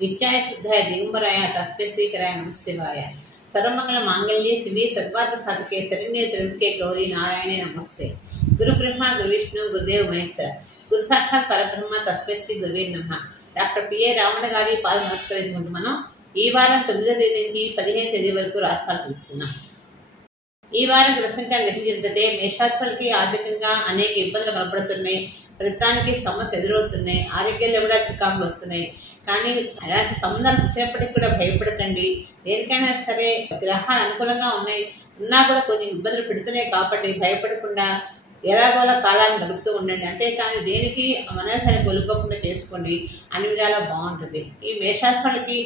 నిత్యాయ శుద్ధాయ దిగంబరాయ తస్మై శ్రీకరాయ నమశివాయ. సర్వమంగళ మాంగళ్యే శివే సర్వార్థ సాధకే శరణ్యే త్ర్యంబకే గౌరీ నారాయణే నమస్తే. గురు బ్రహ్మ గురు విష్ణు గురుదేవ్ మహేశ్వర గురు సాక్షాత్ పరబ్రహ్మ తస్మై శ్రీ గురువే నమః. డాక్టర్ పిఏ రావణ గారి పాలు నమస్కరించుకుంటూ మనం ఈ వారం 9వ తేదీ నుంచి 15వ తేదీ వరకు రాశిఫలాలు తీసుకున్నాం. ఈ వారం గ్రహంగా గ్రహించినట్లయితే మేషరాశి ఆర్థికంగా అనేక ఇబ్బందులు కనపడుతున్నాయి. ప్రతిదానికి సమస్య ఎదురవుతున్నాయి. ఆరోగ్యంలో కూడా చికాకులు వస్తున్నాయి. కానీ అలాంటి సంబంధాలు వచ్చినప్పటికీ కూడా భయపడకండి. దేనికైనా సరే గ్రహాలు అనుకూలంగా ఉన్నా కూడా కొంచెం ఇబ్బందులు పెడుతున్నాయి కాబట్టి భయపడకుండా ఎలాగోలా కాలాన్ని గడుపుతూ ఉండండి. అంతేకాని దేనికి మనసాన్ని కోల్పోకుండా చేసుకోండి. అన్ని విధాలా బాగుంటుంది. ఈ మేషరాశి వాళ్ళకి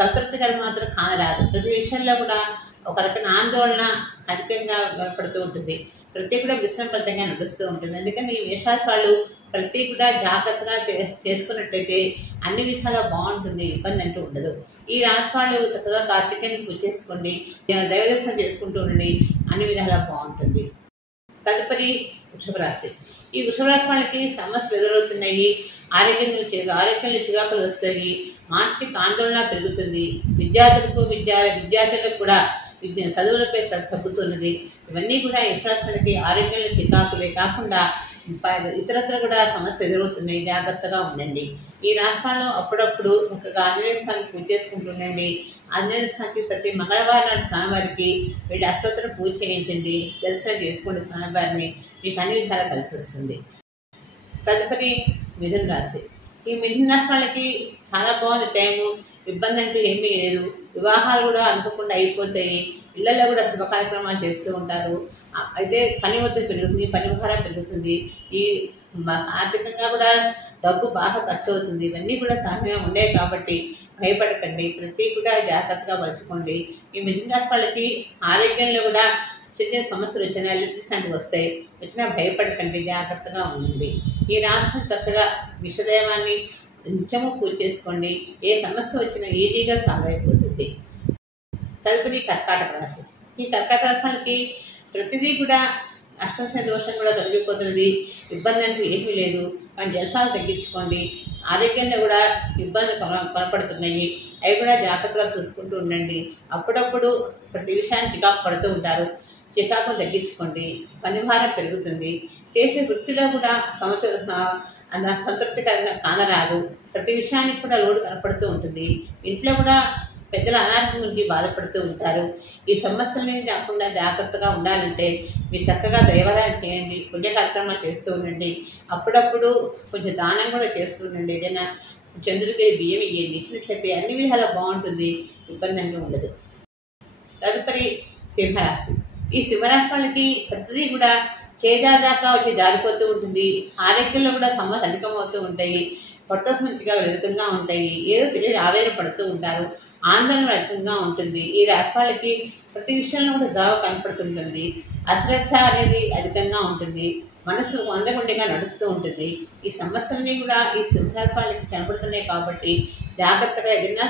సంతృప్తికరం మాత్రం కానరాదు. ప్రతి విషయంలో కూడా ఒక రకమైన ఆందోళన అధికంగా ఏర్పడుతూ ఉంటుంది. ప్రతి కూడా విషమప్రదంగా నడుస్తూ ఉంటుంది. అందుకని ఈ మేషరాశి వాళ్ళు ప్రతి కూడా జాగ్రత్తగా చేసుకున్నట్టయితే అన్ని విషయాల్లో బాగుంటుంది. ఇబ్బంది అంటూ ఉండదు. ఈ రాశి వాళ్ళు చక్కగా కార్తీకాన్ని పూజ చేసుకోండి, దైవదర్శనం చేసుకుంటూ ఉండండి. అన్ని విధాలా బాగుంటుంది. తదుపరి వృషభ రాశి. ఈ వృషభ రాశి వాళ్ళకి సమస్యలు ఎదురవుతున్నాయి. ఆరోగ్యంలో చికాకులు వస్తాయి. మానసిక ఆందోళన పెరుగుతుంది. విద్యార్థులకు కూడా చదువులపై శ్రద్ధ తగ్గుతున్నది. ఇవన్నీ కూడా ఈ రాశి వాళ్ళకి ఆరోగ్యంలో చికాకులే కాకుండా ఇతరత్ర కూడా సమస్యలు ఎదురవుతున్నాయి. జాగ్రత్తగా ఉండండి. ఈ రాశి వాళ్ళు అప్పుడప్పుడు చక్కగా ఆంజనేయ స్వామికి పూజ చేసుకుంటూ ఉండండి. ఆంజనేయ స్వామికి ప్రతి మంగళవారం నాడు స్వామివారికి వీటి అష్టోత్తర పూజ చేయించండి. దర్శనం చేసుకోండి స్వామివారిని. మీకు అన్ని విధాలా కలిసి వస్తుంది. తదుపరి మిథున రాశి. ఈ మిథున రాశి వాళ్ళకి చాలా బాగుంది టైము. ఇబ్బంది అంటూ ఏమీ లేదు. వివాహాలు కూడా అనుకోకుండా అయిపోతాయి. ఇళ్లలో కూడా శుభ కార్యక్రమాలు చేస్తూ ఉంటారు. అయితే పని ఒత్తిడి పెరుగుతుంది, పని భారం పెరుగుతుంది. ఈ ఆర్థికంగా కూడా డబ్బు బాగా ఖర్చు అవుతుంది. ఇవన్నీ కూడా సహజంగా ఉండేవి కాబట్టి భయపడకండి. ప్రతి కూడా జాగ్రత్తగా పరచుకోండి. ఈ మిథున రాశి వాళ్ళకి ఆరోగ్యంలో కూడా చిన్న సమస్యలు వచ్చినా ఎలక్ట్రిసిటీ వస్తాయి. వచ్చినా భయపడకండి. జాగ్రత్తగా ఉండండి. ఈ రాశి చక్కగా విషదైవాన్ని నిత్యము పూజ చేసుకోండి. ఏ సమస్య వచ్చినా ఈజీగా సాల్వ్ అయిపోతుంది. తదుపరి కర్కాటక రాశి. ఈ కర్కాటక రాశి వాళ్ళకి ప్రతిదీ కూడా అష్టమ దోషం కూడా తొలగిపోతున్నది. ఇబ్బంది అంటూ ఏమీ లేదు. కానీ జలసాలు తగ్గించుకోండి. ఆరోగ్యంలో కూడా ఇబ్బందులు కనపడుతున్నాయి. అవి కూడా జాగ్రత్తగా చూసుకుంటూ ఉండండి. అప్పుడప్పుడు ప్రతి విషయాన్ని చికాకు పడుతూ ఉంటారు. చికాకును తగ్గించుకోండి. పని భారం పెరుగుతుంది. చేసే వృత్తిలో కూడా సంతృప్తికరంగా కానరాదు. ప్రతి విషయానికి కూడా లోటు కనపడుతూ ఉంటుంది. ఇంట్లో కూడా పెద్దల అనారోగ్యం గురించి బాధపడుతూ ఉంటారు. ఈ సమస్యలని రాకుండా జాగ్రత్తగా ఉండాలంటే మీరు చక్కగా దైవారాధన చేయండి. పుణ్య కార్యక్రమాలు చేస్తూ ఉండండి. అప్పుడప్పుడు కొంచెం దానం కూడా చేస్తూ ఉండండి. ఏదైనా చంద్రుడికి బియ్యం ఇవ్వండి. ఇచ్చినట్లయితే అన్ని విధాలా బాగుంటుంది. ఇబ్బంది అంటూ ఉండదు. తదుపరి సింహరాశి. ఈ సింహరాశి వాళ్ళకి ప్రతిదీ కూడా చేదాకా వచ్చి జారిపోతూ ఉంటుంది. ఆరోగ్యంలో కూడా సమస్యలు అధికమవుతూ ఉంటాయి. పొట్ట మంచిగా వెలుగుతుంగా ఉంటాయి. ఏదో తెలియని ఆవేదన పడుతూ ఉంటారు. ఆందోళన అధికంగా ఉంటుంది. ఈ రాశి వాళ్ళకి ప్రతి విషయంలో కూడా జావ కనపడుతుంటుంది. అశ్రద్ధ అనేది అధికంగా ఉంటుంది. మనసు వందగుండగా నడుస్తూ ఉంటుంది. ఈ సమస్యలన్నీ కూడా ఈ సింహరాశి వాళ్ళకి కనపడుతున్నాయి కాబట్టి జాగ్రత్తగా ఏదైనా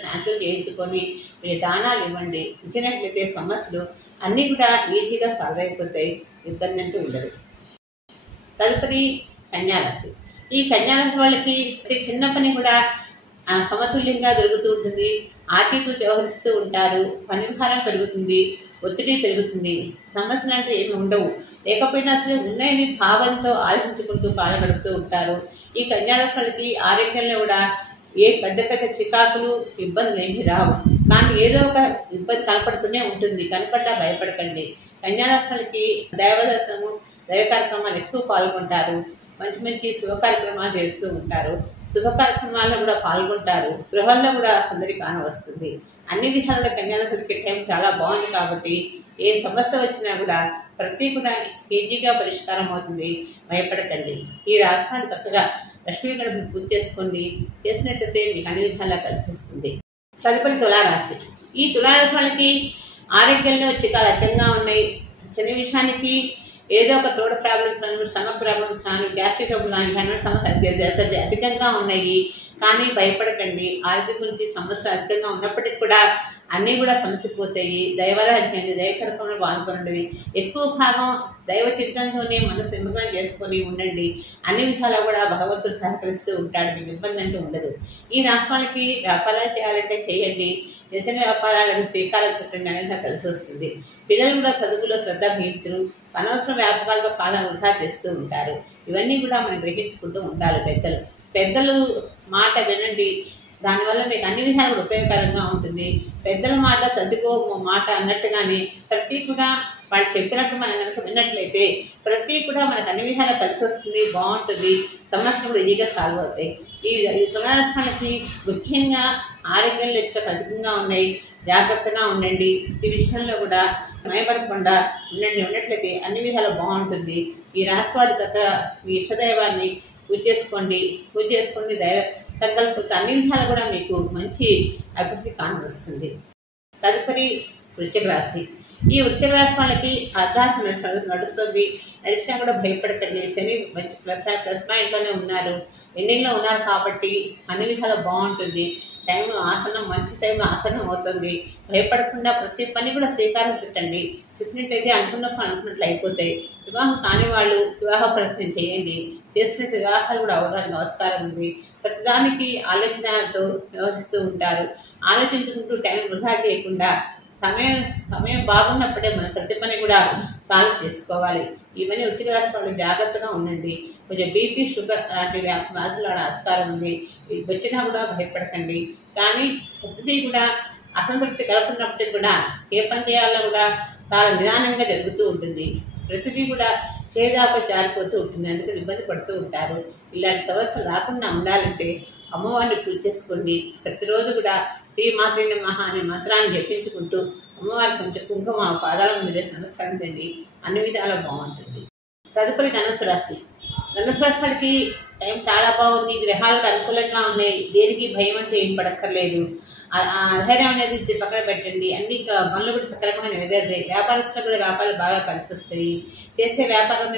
స్నానాలు చేయించుకొని మీరు దానాలు ఇవ్వండి. ఇచ్చినట్లయితే సమస్యలు అన్నీ కూడా ఈజీగా సాల్వ్ అయిపోతాయి. ఇబ్బంది అంటూ ఉండదు. తదుపరి కన్యారాశి. ఈ కన్యారాశి వాళ్ళకి ప్రతి చిన్న పని కూడా సమతుల్యంగా జరుగుతూ ఉంటుంది. ఆచితూచి వ్యవహరిస్తూ ఉంటారు. పని భారం పెరుగుతుంది. ఒత్తిడి పెరుగుతుంది. సమస్యలు అంటే ఏమి ఉండవు. లేకపోయినా సరే ఉన్నాయని భావంతో ఆలోచించుకుంటూ కాలం గడుపుతూ ఉంటారు. ఈ కన్యారాశి వాళ్ళకి ఆరోగ్యంలో కూడా ఏ పెద్ద చికాకులు ఇబ్బందులు ఏమి రావు. కానీ ఏదో ఒక ఇబ్బంది కనపడుతూనే ఉంటుంది. కనపడ్డా భయపడకండి. కన్యారాశి వాళ్ళకి దైవదర్శనము దైవ కార్యక్రమాలు ఎక్కువ పాల్గొంటారు. మంచి శుభ కార్యక్రమాలు చేస్తూ ఉంటారు. శుభ కార్యక్రమాల్లో కూడా పాల్గొంటారు. గృహాల్లో కూడా కొందరి కాన వస్తుంది. అన్ని విధాలుగా కన్యారాశికి టైం చాలా బాగుంది కాబట్టి ఏ సమస్య వచ్చినా కూడా ప్రతి కూడా ఈజీగా పరిష్కారం అవుతుంది. భయపడకండి. ఈ రాశిని చక్కగా లక్ష్మీ గణపతి పూజ చేసుకోండి. చేసినట్టయితే మీకు అన్ని విధాలా కలిసి వస్తుంది. తదుపరి తులారాశి. ఈ తులారాశి వాళ్ళకి ఆరోగ్యంలో చికాలు అధికంగా ఉన్నాయి. చిన్న విషయానికి ఏదో ఒక తోడ ప్రాబ్లమ్స్ కానీ, స్టమక్ ప్రాబ్లమ్స్ కానీ, గ్యాస్ట్రిక్ ట్రబుల్ కానీ సమస్య అధికంగా ఉన్నాయి. కానీ భయపడకండి. ఆరోగ్యం గురించి సమస్యలు అధికంగా ఉన్నప్పటికీ కూడా అన్నీ కూడా సమసిపోతాయి. దైవారాధన చేయండి, దైవకర్మంలో పాల్గొనండి. ఎక్కువ భాగం దైవ చిత్తంతోనే మనసు నిమగ్నం చేసుకొని ఉండండి. అన్ని విధాలా కూడా భగవంతుడు సహకరిస్తూ ఉంటాడు. మీకు ఇబ్బంది అంటూ ఉండదు. ఈ రాశి వాళ్ళకి వ్యాపారాలు చేయాలంటే చేయండి. చిన్న చిన్న వ్యాపారాలకు శ్రీకారం చుట్టండి అనేది కలిసి వస్తుంది. పిల్లలు కూడా చదువులో శ్రద్ధ వహించరు. అనవసర వ్యాపకాలతో కాలం వృధా చేస్తూ ఉంటారు. ఇవన్నీ కూడా మనం గ్రహించుకుంటూ ఉండాలి. పెద్దలు మాట వినండి. దానివల్ల మీకు అన్ని విధాలు కూడా ఉపయోగకరంగా ఉంటుంది. పెద్దల మాట తదిగో మాట అన్నట్టుగానే ప్రతి కూడా వాళ్ళు చెప్పినట్టు మనం కనుక విన్నట్లయితే ప్రతి కూడా మనకు అన్ని విధాలా కలిసి వస్తుంది, బాగుంటుంది. సమస్యలు కూడా ఈజీగా సాల్వ్ అవుతాయి. ఈ తులారాశి ముఖ్యంగా ఆరోగ్యంలో అధికంగా ఉన్నాయి. జాగ్రత్తగా ఉండండి. ప్రతి విషయంలో కూడా భయపడకుండా ఉన్నట్లయితే అన్ని విధాలు బాగుంటుంది. ఈ రాశి వాడి చక్కగా మీ ఇష్టదైవాన్ని పూజ చేసుకోండి. దైవ సంకల్పంతో అన్ని విధాలు కూడా మీకు మంచి అభివృద్ధి కానవస్తుంది. తదుపరి వృశ్చిక రాశి. ఈ వృశ్చిక రాశి వాళ్ళకి అర్ధార్థం నడుస్తుంది. నడిచినా కూడా భయపడకండి. శని మంచి ప్లస్ పాయింట్లోనే ఉన్నారు, ఎండింగ్లో ఉన్నారు కాబట్టి అన్ని విధాలు బాగుంటుంది. టైం ఆసనం మంచి టైం ఆసనం అవుతుంది. భయపడకుండా ప్రతి పని కూడా శ్రీకారం చుట్టినట్టయితే అనుకున్నట్లు అయిపోతాయి. వివాహం కాని వాళ్ళు వివాహ ప్రయత్నం చేయండి. చేసినట్టు వివాహాలు కూడా అవడానికి ఆస్కారం ఉంది. ప్రతిదానికి ఆలోచనతో వ్యవహరిస్తూ ఉంటారు. ఆలోచించుకుంటూ టైం వృధా చేయకుండా సమయం బాగున్నప్పుడే మనం ప్రతి పని కూడా సాల్వ్ చేసుకోవాలి. ఇవన్నీ వృశ్చిక రాశి వాళ్ళు జాగ్రత్తగా ఉండండి. కొంచెం బీపీ, షుగర్ లాంటి వ్యాధులు ఆస్కారం ఉంది. వచ్చినా కూడా భయపడకండి. కానీ ప్రతిదీ కూడా అసంతృప్తి కలుగుతున్నప్పటికీ కూడా ఏ పని చేయాలో కూడా చాలా నిదానంగా జరుగుతూ ఉంటుంది. ప్రతిదీ కూడా చేదాకా జారిపోతూ ఉంటుంది. అందుకని ఇబ్బంది పడుతూ ఉంటారు. ఇలాంటి సమస్యలు రాకుండా ఉండాలంటే అమ్మవారిని పూజ చేసుకోండి. ప్రతిరోజు కూడా శ్రీమాత్రే నమః అనే మంత్రాన్ని జపించుకుంటూ అమ్మవారికి కొంచెం కుంకుమ పాదాల మీద వేసి నమస్కరించండి. అన్ని విధాలా బాగుంటుంది. తదుపరి ధనుసు రాశి. ధనుసు రాశి వాళ్ళకి టైం చాలా బాగుంది. గ్రహాలు అనుకూలంగా ఉన్నాయి. దేనికి భయం అంటే ఏం పడక్కర్లేదు. ధైర్యం అనేది పక్కన పెట్టండి. అన్ని పనులు కూడా సక్రమంగా నెరవేరుతాయి. వ్యాపారస్తులు కూడా వ్యాపారాలు బాగా కలిసి వస్తాయి. చేసే వ్యాపారం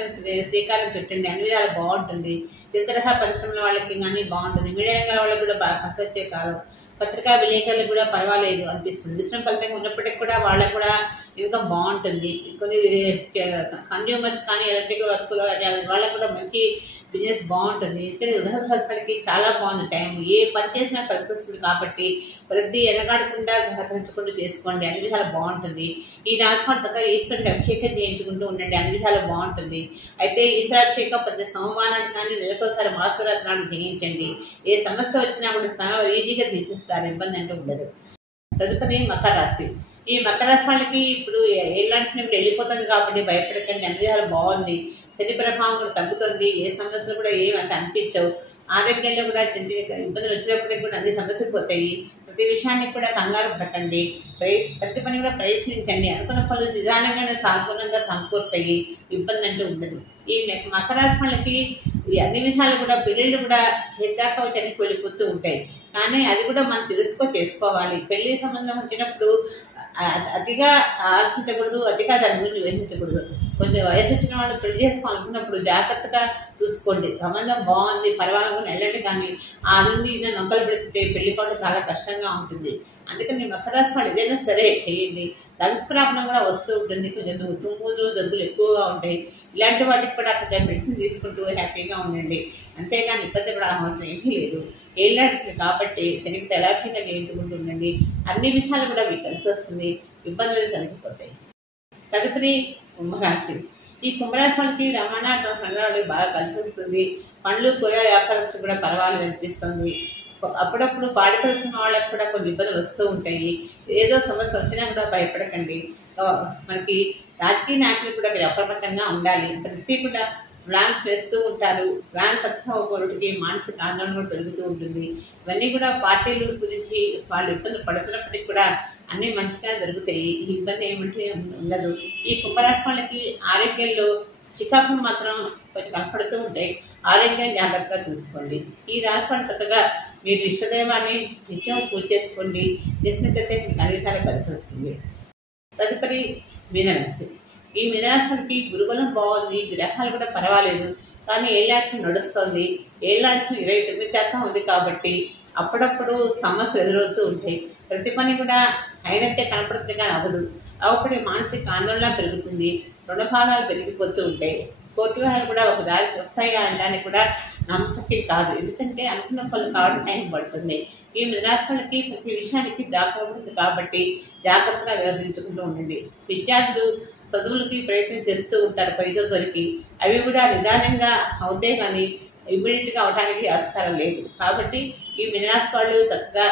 శ్రీకారం చుట్టండి. అన్ని విధాలు బాగుంటుంది. చిన్న పరిశ్రమల వాళ్ళకి కానీ బాగుంటుంది. మీడియా రంగాల వాళ్ళకి కూడా బాగా కలిసి వచ్చే కాలం. పత్రికా విలేకరులకు కూడా పర్వాలేదు అనిపిస్తుంది. మిశ్రమ ఫలితంగా ఉన్నప్పటికీ కూడా వాళ్ళకు కూడా ఇన్కమ్ బాగుంటుంది. కొన్ని కన్జ్యూమర్స్ కానీ ఎలక్ట్రికల్ వస్తువులు వాళ్ళకు కూడా మంచి బిజినెస్ బాగుంటుంది. ఇక్కడ ధనుసు రాశి చాలా బాగుంది. టైం ఏ పని చేసినా కలిసి వస్తుంది కాబట్టి ప్రతి ఎనగాడకుండా సహకరించుకుంటూ చేసుకోండి. అన్ని విధాలు బాగుంటుంది. ఈ రాశి వాళ్ళు చక్కగా ఈశ్వరుడికి అభిషేకం చేయించుకుంటూ ఉండండి. అన్ని విధాలు బాగుంటుంది. అయితే ఈశ్వరాభిషేకం ప్రతి సోమవారానికి కానీ నెలకోసారి మాసరాత్రాలు చేయించండి. ఏ సమస్య వచ్చినా కూడా స్నానం ఈజీగా తీసేస్తారు. ఇబ్బంది అంటూ ఉండదు. తదుపరి మకర రాశి. ఈ మకర రాశి వాళ్ళకి ఇప్పుడు ఎలాంటి వెళ్ళిపోతుంది కాబట్టి భయపడకండి. అన్ని విధాలు బాగుంది. శని ప్రభావం కూడా తగ్గుతుంది. ఏ సమస్యలు కూడా ఏమంత అనిపించవు. ఆరోగ్యంలో కూడా చిన్న ఇబ్బందులు వచ్చినప్పటికీ కూడా అన్ని సమస్యలు పోతాయి. ప్రతి విషయానికి కూడా కంగారు పడకండి. ప్రతి పని కూడా ప్రయత్నించండి. అనుకున్న పనులు నిదానంగానే సానుకూలంగా సమకూరుతాయి. ఇబ్బంది అంటూ ఉండదు. ఈ మకర రాశి వాళ్ళకి అన్ని విధాలు కూడా పెళ్ళిళ్ళు కూడా చేద్దాకా వచ్చి వెళ్ళిపోతూ ఉంటాయి. కానీ అది కూడా మనం చేసుకోవాలి. పెళ్లి సంబంధం వచ్చినప్పుడు అతిగా ఆలోచించకూడదు, అతిగా దాని గురించి వేధించకూడదు. కొంచెం వయసు వచ్చిన వాళ్ళు పెళ్లి చేసుకోవాలనుకున్నప్పుడు జాగ్రత్తగా చూసుకోండి. సంబంధం బాగుంది పర్వాలను వెళ్ళండి. కానీ ఆ నుండి ఇలా నొక్కలు పెడితే పెళ్లి కూడా చాలా కష్టంగా ఉంటుంది. అందుకని మకర రాశి వాళ్ళు ఏదైనా సరే చేయండి. లంగ్స్ ప్రాబ్లం కూడా వస్తూ ఉంటుంది. కొంచెం తుమ్ములు దగ్గులు ఎక్కువగా ఉంటాయి. ఇలాంటి వాటికి కూడా కొంచెం మెడిసిన్ తీసుకుంటూ హ్యాపీగా ఉండండి. అంతేగాని ఇబ్బంది కూడా అవసరం ఏమీ లేదు. ఏళ్ళాడుతుంది కాబట్టి శనికి తలాక్షంగా చేయించుకుంటూ ఉండండి. అన్ని విషయాలు కూడా మీకు కలిసి వస్తుంది. ఇబ్బందులు తగ్గిపోతాయి. తదుపరి కుంభరాశి. ఈ కుంభరాశి వాళ్ళకి రవాణా సంగ్రహాలు బాగా కలిసి వస్తుంది. పండ్లు కూరగాయల వ్యాపారస్తులు కూడా పర్వాలేదు అనిపిస్తుంది. అప్పుడప్పుడు పాడి పరిశ్రమ వాళ్ళకి కూడా కొన్ని ఇబ్బందులు వస్తూ ఉంటాయి. ఏదో సమస్య వచ్చినా కూడా భయపడకండి. మనకి రాజకీయ నాయకులు కూడా అప్రమత్తంగా ఉండాలి. ప్రతి కూడా ప్లాన్స్ వేస్తూ ఉంటారు. ప్లాన్ సక్సెస్ అవ్వడానికి మానసిక ఆందోళన కూడా పెరుగుతూ ఉంటుంది. ఇవన్నీ కూడా పార్టీల గురించి వాళ్ళు ఇబ్బంది పడుతున్నప్పటికీ కూడా అన్నీ మంచిగా జరుగుతాయి. ఈ ఇబ్బంది ఏమంటే ఉండదు. ఈ కుంభరాశి వాళ్ళకి ఆరోగ్యంలో చికాకులు మాత్రం కొంచెం కనపడుతూ ఉంటాయి. ఆరోగ్యం జాగ్రత్తగా చూసుకోండి. ఈ రాశి వాళ్ళు చక్కగా మీరు ఇష్టదైవాన్ని నిత్యం పూజ చేసినట్టయితే మీకు అన్ని విధాలు కలిసి వస్తుంది. తదుపరి మీనరాశి. ఈ మిథునరాశికి గురుబలం బాగుంది, గ్రహాలు కూడా పర్వాలేదు, కానీ ఏళ్ళాడ్స్ నడుస్తుంది. ఏళ్ళాడ్స్ 29 దాకా ఉంది కాబట్టి అప్పుడప్పుడు సమస్యలు ఎదురవుతూ ఉంటాయి. ప్రతి పని కూడా అయినట్టే కనపడుతుంది కానీ అవ్వదు. అప్పుడు మానసిక ఆందోళన పెరుగుతుంది, రుణభారాలు పెరిగిపోతూ ఉంటాయి. కోర్టు వ్యవహారాలు కూడా ఒక దారికి వస్తాయా అనడానికి కూడా నమ్మకం కాదు, ఎందుకంటే అనుకున్న పనులు కావడం టైం పడుతుంది. ఈ మిథునరాశి ప్రతి విషయానికి దాకా ఉంటుంది కాబట్టి జాగ్రత్తగా వ్యవహరించుకుంటూ ఉండండి. విద్యార్థులు చదువులకి ప్రయత్నం చేస్తూ ఉంటారు పైతో దొరికి, అవి కూడా నిదానంగా అవుతే కానీ ఇమ్మీడియట్గా అవడానికి ఆస్కారం లేదు. కాబట్టి ఈ మిథునరాశి వాళ్ళు చక్కగా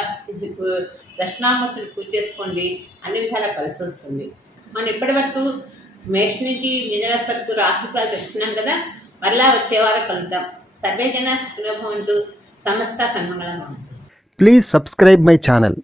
దక్షిణామూర్తిని పూజ చేసుకోండి, అన్ని విధాలా కలిసి వస్తుంది. మనం ఇప్పటి వరకు మేష నుంచి మిథునరాశి వరకు రాశిఫలాలు తెలుసుకున్నాం కదా, మరలా వచ్చే వారం కలుద్దాం. సర్వే జన సుఖినో భవంతు, సమస్త సన్మంగళం భవంతు. Please subscribe my channel.